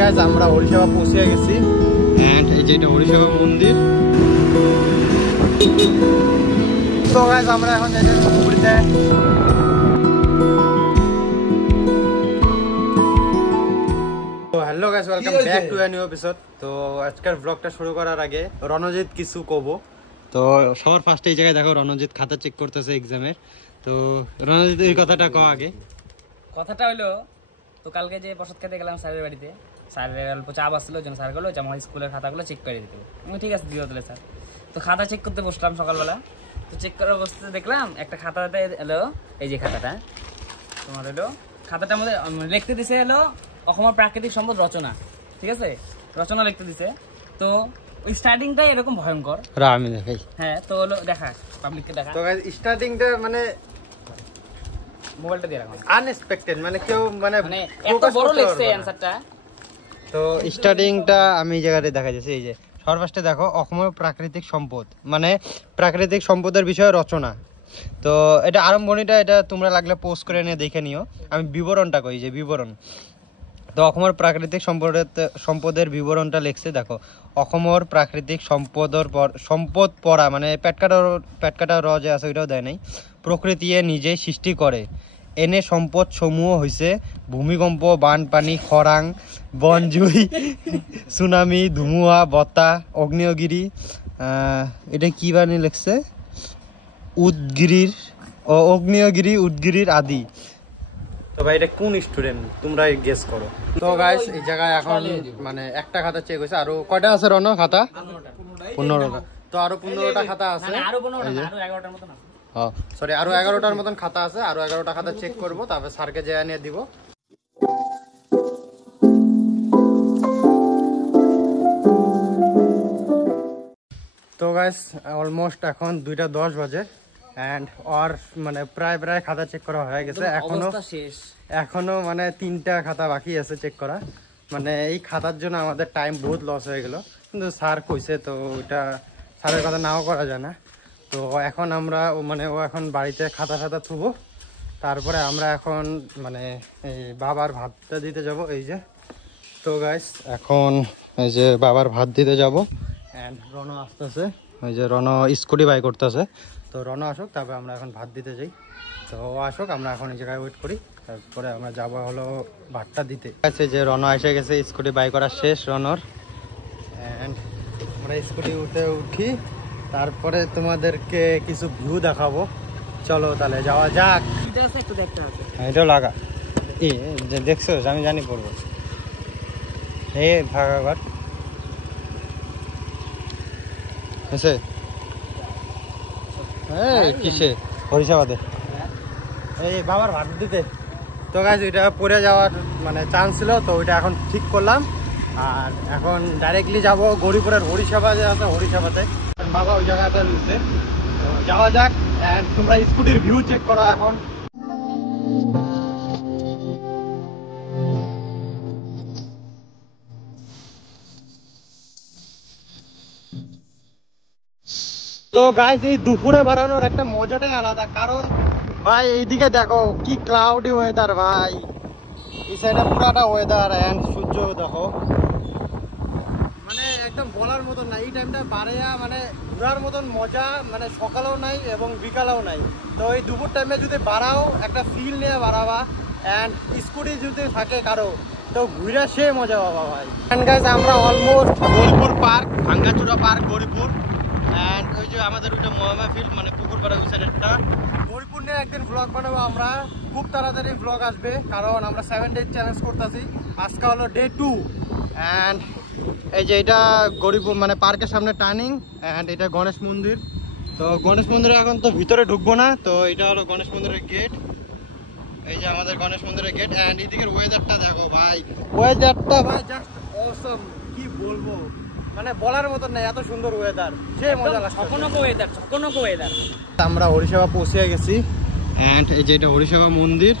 Guys আমরা হরিসভা পৌঁছে গেছি এন্ড এই যে এটা হরিসভা মন্দির। তো গাইস আমরা এখন যাচ্ছি পুরীতে। তো hello guys, welcome back to a new episode. তো আজকের ব্লগটা শুরু করার আগে রণজিৎ কিছু কব। তো সবার ফার্স্টে এই জায়গায় দেখো রণজিৎ খাতা চেক করতেছে এক্সামের। তো রণজিৎ এই কথাটা কও আগে। কথাটা হলো, তো কালকে যে প্রসাদ খেতে গেলাম স্যারের বাড়িতে, স্যারের অল্প চাপ আসছিল, ওই জন্য স্যার বললো যে আমার স্কুলের খাতাগুলো চেক করে দিতে। আমি ঠিক আছে দিও তাহলে স্যার। তো খাতা চেক করতে বসলাম সকালবেলা। তো চেক করে বসতে দেখলাম একটা খাতাতে এলো, এই যে খাতাটা তোমার হলো, খাতাটার মধ্যে লিখতে দিছে হলো অসমের প্রাকৃতিক সম্পদ রচনা। ঠিক আছে, রচনা লিখতে দিছে। তো ওই স্টার্টিংটাই এরকম ভয়ঙ্কর। আমি দেখাই। হ্যাঁ, তো হলো দেখা, পাবলিককে দেখা। তো গাইস স্টার্টিংটা মানে মোবাইলটা দিয়ে রাখো, আনএক্সপেক্টেড, মানে কেউ মানে এত বড় লিখছে অ্যানসারটা। তো স্টার্টিংটা আমি এই জায়গাতে দেখা যাচ্ছে, এই যে সর্বফার্স্টে দেখো অসমের প্রাকৃতিক সম্পদ, মানে প্রাকৃতিক সম্পদের বিষয়ে রচনা। তো এটা আরম্ভণিটা, এটা তোমরা লাগলে পোস্ট করে নিয়ে দেখে নিও। আমি বিবরণটা কই, যে বিবরণ। তো অসমের প্রাকৃতিক সম্পদের বিবরণটা লিখছে দেখো। অসমের প্রাকৃতিক সম্পদ পড়া, মানে পেটকাটা র যে আছে ওইটাও দেয় নাই। প্রকৃতিয়ে নিজেই সৃষ্টি করে এনে সম্পদ সমূহ হয়েছে ভূমিকম্প, বানপানী, খরাং, বনজুই, সুনামি, ধুমুহা, বতাহ, অগ্নিয়গিরি, এটা কি বানি লিখছে, অগ্নিয়গিরি, উদগিরির আদি। তো ভাই এটা কোন স্টুডেন্ট তোমরা গেস করো। তো গাইস এই জায়গায় এখন মানে একটা খাতা চেক হয়েছে। আরো কয়টা আছে রণ খাতা? 15টা। তো আরো 15টা খাতা আছে, আরো 15টা, আরো 11টার মতো না, সরি আরো 11টার মতন খাতা আছে। আরো 11টা খাতা চেক করবো, তারপর স্যারকে যেয়ে নিয়ে দিব। তো গাইস অলমোস্ট এখন 2:10 বাজে এন্ড আর মানে প্রায় খাতা চেক করা হয়ে গেছে। এখনো মানে 3টা খাতা বাকি আছে চেক করা। মানে এই খাতার জন্য আমাদের টাইম বহুত লস হয়ে গেল, কিন্তু স্যার কইছে তো ওইটা স্যারের কথা নাও করা যায় না। তো এখন আমরা মানে ও এখন বাড়িতে খাতা থুবো, তারপরে আমরা এখন মানে এই বাবার ভাতটা দিতে যাব। এই যে তো গাইস এখন এই যে বাবার ভাত দিতে যাব এন্ড রণ আসতেছে। ওই যে রণ স্কুটি বাই করতেছে। তো রণ আসুক, তারপরে আমরা এখন ভাত দিতে যাই। তো ও আসুক, আমরা এখন এই জায়গায় ওয়েট করি, তারপরে আমরা যাবো হলো ভাতটা দিতে। আছে যে রণ এসে গেছে, স্কুটি বাই করা শেষ রণর। এন্ড আমরা স্কুটি উঠি, তারপরে তোমাদেরকে কিছু ভিউ দেখাবো। চলো তাহলে যাওয়া যাক। একটু দেখতে হবে, এটাও লাগা। দেখছো, আমি জানি পড়বো। এই ভাগা ঘর এসে কিসে হরিষাবাদে এই বাবার ভাত দিতে। তো গাইস ওইটা পড়ে যাওয়ার মানে চান্স ছিল, তো ওইটা এখন ঠিক করলাম। আর এখন ডাইরেক্টলি যাব গৌরীপুরের হরিষাবা যে আছে, হরিষাবাতে বাবা ওই জায়গাটা নিচ্ছে। তো যাওয়া যাক। তোমরা স্কুটির ভিউ চেক করো এখন। তো গাইস এই দুপুরে বেড়ানোর একটা মজাটাই আলাদা, কারণ ভাই এইদিকে দেখো কি ক্লাউডি ওয়েদার ভাই। এই সাইডে পুরাটা ওয়েদার এন্ড সূর্য দেখো, মানে একদম বলার মতন না। এই টাইমটা বাড়িয়া মানে ঘোরার মতন মজা মানে সকালেও নাই এবং বিকালেও নাই। তো এই দুপুর টাইমে যদি বাড়াও, একটা ফিল নিয়ে বাড়াবা এন্ড স্কুটি যদি থাকে কারো, তো ঘুরে সে মজা পাবা ভাই। এন্ড গাইস আমরা অলমোস্ট গৌরীপুর পার্ক, ভাঙ্গাচুরা পার্ক গৌরীপুর। এন্ড ওই যে আমাদের ওইটা মহামা ফিল্ড, মানে পুকুর পাড়া ওই সাইডেরটা। গৌরীপুর নিয়ে একদিন ব্লগ বানাবো আমরা, খুব তাড়াতাড়ি ব্লগ আসবে, কারণ আমরা 7 ডেজ চ্যালেঞ্জ করতেছি। আজকে হলো ডে 2 এন্ড এই যে এটা গৌরীপুর মানে পার্কের সামনে টার্নিং এন্ড এটা গণেশ মন্দির। তো গণেশ মন্দিরে এখন তো ভিতরে ঢুকবো না, তো এটা হলো গণেশ মন্দিরের গেট। এই যে আমাদের গণেশ মন্দিরের গেট এন্ড এদিকের ওয়েদারটা দেখো ভাই, ওয়েদারটা ভাই জাস্ট অসম, কি বলবো, মানে বলার মতন নাই, এত সুন্দর ওয়েদার, সে মজা লাগছে। সকনক ওয়েদার। আমরা হরিসভা পৌঁছে গেছি এন্ড এই যে এটা হরিসভা মন্দির।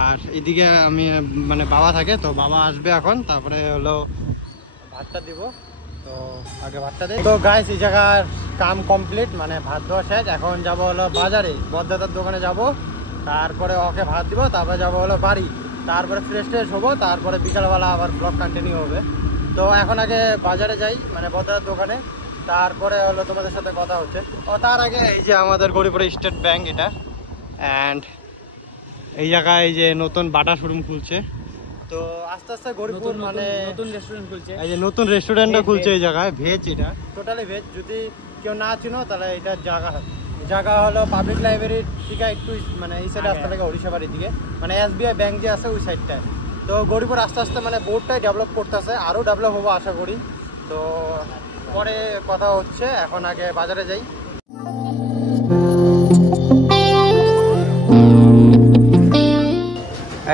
আর এদিকে আমি মানে বাবা থাকে, তো বাবা আসবে এখন, তারপরে হলো ভাতটা দিব। তো আগে ভাতটা দিই। তো গাইস এই জায়গার কাম কমপ্লিট, মানে ভাত দেওয়া শেষ। এখন যাব হলো বাজারে, বড়দাদার দোকানে যাব, তারপরে ওকে ভাত দিব, তারপরে যাব হলো বাড়ি। তারপরে ফ্রেশ ট্রেশ হবো, তারপরে বিকালবেলা আবার ব্লগ কন্টিনিউ হবে। তো এখন আগে বাজারে যাই, মানে বদার দোকানে, তারপরে হলো তোমাদের সাথে কথা হচ্ছে। ও তার আগে এই যে আমাদের গরিপুরে স্টেট ব্যাংক এটা, অ্যান্ড এই জায়গায় এই যে নতুন বাটা শোরুম খুলছে। তো আস্তে আস্তে গরিপুর মানে নতুন রেস্টুরেন্ট খুলছে, এই যে নতুন রেস্টুরেন্টও খুলছে এই জায়গায়, ভেজ, এটা টোটালি ভেজ। যদি কেউ না চিনো তাহলে এটা জায়গা হলো পাবলিক লাইব্রেরির থেকে একটু মানে এই সাইডে আসতে লাগে, ওড়িশা বাড়ির দিকে, মানে SBI ব্যাংক যে আছে ওই সাইডটায়। তো গরিপুর আস্তে আস্তে মানে বোর্ডটাই ডেভেলপ করতেছে, আরও ডেভেলপ হবো আশা করি। তো পরে কথা হচ্ছে, এখন আগে বাজারে যাই।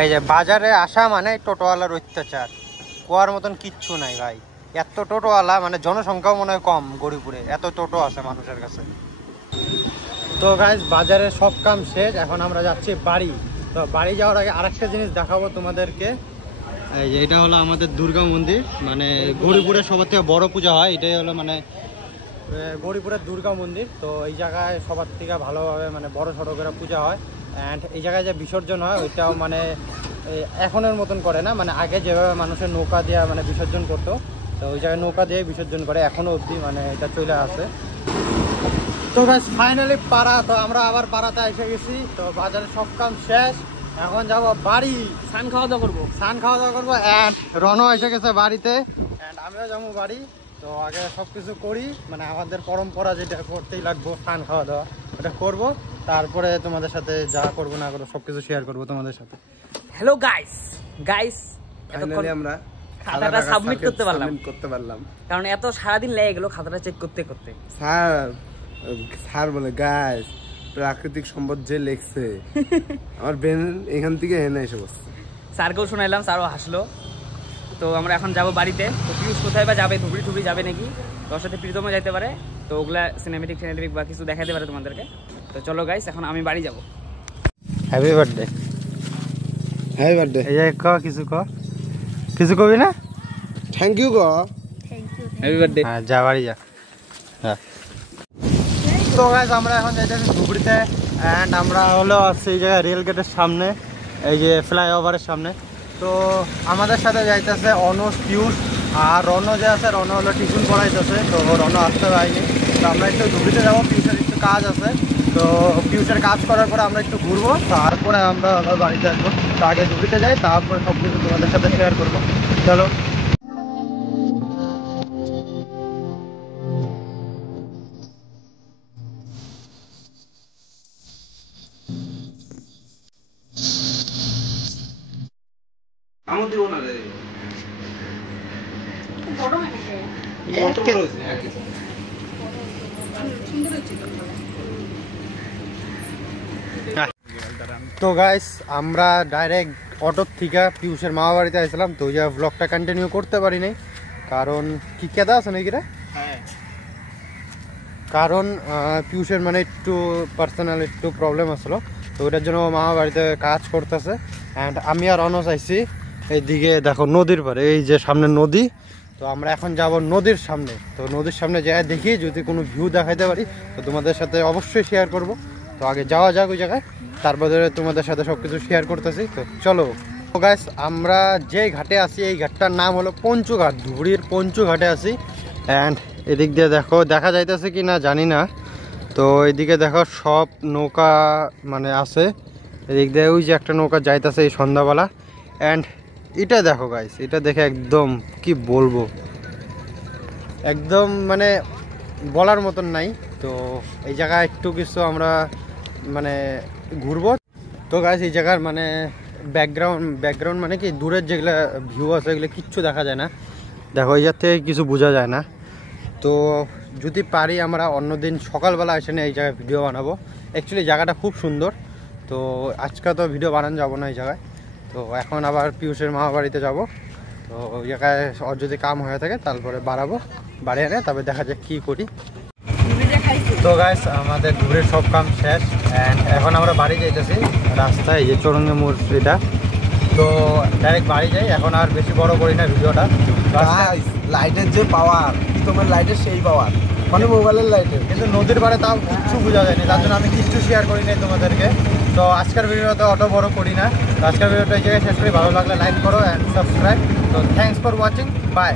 এই যে বাজারে আসা মানে টোটোওয়ালার অত্যাচার, কোয়ার মতন কিচ্ছু নাই ভাই। এত টোটোওয়ালা, মানে জনসংখ্যাও মনে হয় কম গরিপুরে, এত টোটো আছে মানুষের কাছে। তো গাইস বাজারে সব কাম শেষ, এখন আমরা যাচ্ছি বাড়ি। তো বাড়ি যাওয়ার আগে আরেকটা জিনিস দেখাবো তোমাদেরকে। এই যে এটা হলো আমাদের দুর্গা মন্দির, মানে গরিপুরের সবার থেকে বড় পূজা হয়, এটাই হলো মানে গরিপুরের দুর্গা মন্দির। তো এই জায়গায় সবার থেকে ভালোভাবে মানে বড় সড়ো করে পূজা হয়। অ্যান্ড এই জায়গায় যে বিসর্জন হয় ওইটাও মানে এখনের মতন করে না, মানে আগে যেভাবে মানুষের নৌকা দিয়ে মানে বিসর্জন করতো, তো ওই জায়গায় নৌকা দিয়ে বিসর্জন করে এখনো অবধি, মানে এটা চলে আসে। তো গাইস ফাইনালি পাড়া, তো আমরা আবার পাড়াতে এসে গেছি। তো বাজারে সব কাম শেষ, এখন যাব বাড়ি, স্নান খাওয়া দাওয়া করবো। অ্যান্ড রনও এসে গেছে বাড়িতে, অ্যান্ড আমিও যাবো বাড়ি। তো আগে সব কিছু করি, মানে আমাদের পরম্পরা যেটা করতেই লাগবো, স্নান খাওয়া দাওয়া ওটা করবো, তারপরে তোমাদের সাথে যা করবো না করবো সব কিছু শেয়ার করবো তোমাদের সাথে। হ্যালো গাইস ফাইনালি আমরা খাতাটা সাবমিট করতে পারলাম, কারণ এত সারাদিন লেগে গেল খাতাটা চেক করতে। স্যার বলে গাইস প্রাকৃতিক সম্পদ যে লেখছে আমার বেন এখান থেকে হেনে এসে বসছে। স্যারকেও শোনাইলাম, স্যারও হাসলো। তো আমরা এখন যাব বাড়িতে। তো পিউষ কোথায় বা যাবে, ধুবড়ি যাবে নাকি, তোর সাথে প্রীতমও যাইতে পারে। তো ওগুলা সিনেমেটিক বা কিছু দেখাইতে পারে তোমাদেরকে। তো চলো গাইস, এখন আমি বাড়ি যাব। Happy birthday. Happy birthday. এই যে কিছু কবি না? থ্যাংক ইউ গো। Happy birthday. হ্যাঁ যা বাড়ি যা। হ্যাঁ তো গাইস আমরা এখন যাইতেছি ধুবড়িতে, অ্যান্ড আমরা হলো সেই জায়গায় রেল গেটের সামনে, এই যে ফ্লাইওভারের সামনে। তো আমাদের সাথে যাইতেছে অনস, পিউষ আর রণ যে আছে, রণ হলো টিউশন পড়াইতেছে। তো রণ আসতে পারিনি, তো আমরা একটু ধুবড়িতে যাবো, পিউষের একটু কাজ আছে। তো পিউষের কাজ করার পরে আমরা একটু ঘুরবো, তারপরে আমরা আবার বাড়িতে আসবো। তো আগে ধুবড়িতে যাই, তারপরে সব কিছু তোমাদের সাথে শেয়ার করবো। চলো। আমার দিব না রে। তো গাইস আমরা ডাইরেক্ট অটোর থেকে পিউষের মামা বাড়িতে আসলাম। তো ওই যে ব্লগটা কন্টিনিউ করতে পারি নাই, কারণ কি কেদা আছে নাকি রে? কারণ পিউষের মানে একটু পার্সোনাল একটু প্রবলেম আসলো, তো ওটার জন্য মামা বাড়িতে কাজ করতেছে। অ্যান্ড আমি আর অনস আইছি এইদিকে, দেখো নদীর পারে, এই যে সামনে নদী। তো আমরা এখন যাব নদীর সামনে। তো নদীর সামনে যাই, দেখি যদি কোনো ভিউ দেখাইতে পারি তো তোমাদের সাথে অবশ্যই শেয়ার করব। তো আগে যাওয়া যাক ওই জায়গায়, তারপরে তোমাদের সাথে সব কিছু শেয়ার করতেছি। তো চলো। তো গাইস আমরা যে ঘাটে আছি, এই ঘাটটার নাম হলো পঞ্চু ঘাট, ধুবড়ির পঞ্চু ঘাটে আছি। অ্যান্ড এদিক দিয়ে দেখো দেখা যাইতেছে কি না জানি না। তো এদিকে দেখো সব নৌকা মানে আছে, এদিক দিয়ে ওই যে একটা নৌকা যাইতেছে এই সন্ধ্যাবেলা। অ্যান্ড এটা দেখো গাইস, এটা দেখে একদম কি বলবো, একদম মানে বলার মতন নাই। তো এই জায়গায় একটু কিছু আমরা মানে ঘুরবো। তো গাইস এই জায়গার মানে ব্যাকগ্রাউন্ড মানে কি দূরের যেগুলো ভিউ আছে এগুলো কিচ্ছু দেখা যায় না, দেখো এই জায়গা থেকে কিছু বোঝা যায় না। তো যদি পারি আমরা অন্যদিন সকালবেলা এসে এই জায়গায় ভিডিও বানাবো। অ্যাকচুয়ালি জায়গাটা খুব সুন্দর, তো আজকে তো ভিডিও বানানো যাবো না এই জায়গায়। তো এখন আবার পিউষের মামা বাড়িতে যাবো। তো ওই জায়গায় যদি কাম হয়ে থাকে তারপরে বাড়াবো, বাড়ি এনে তবে দেখা যাক কী করি। তো গাইস আমাদের দূরের সব কাম শেষ, অ্যান্ড এখন আমরা বাড়ি যাইতেছি। রাস্তায় এই যে চৌরঙ্গি মোড় এটা, তো ডাইরেক্ট বাড়ি যাই। এখন আর বেশি বড় করি না ভিডিওটা। লাইটের যে পাওয়ার, তোমার লাইটের সেই পাওয়ার, মানে মোবাইলের লাইটের, কিন্তু নদীর পাড়ে তাও কিচ্ছু বোঝা যায়নি, তার জন্য আমি কিচ্ছু শেয়ার করি নাই তোমাদেরকে। তো আজকের ভিডিওতে অত বড় করি না, তো আজকের ভিডিওটা এই জায়গায় শেষ করি। ভালো লাগলে লাইক করো অ্যান্ড সাবস্ক্রাইব। তো থ্যাংকস ফর ওয়াচিং, বাই।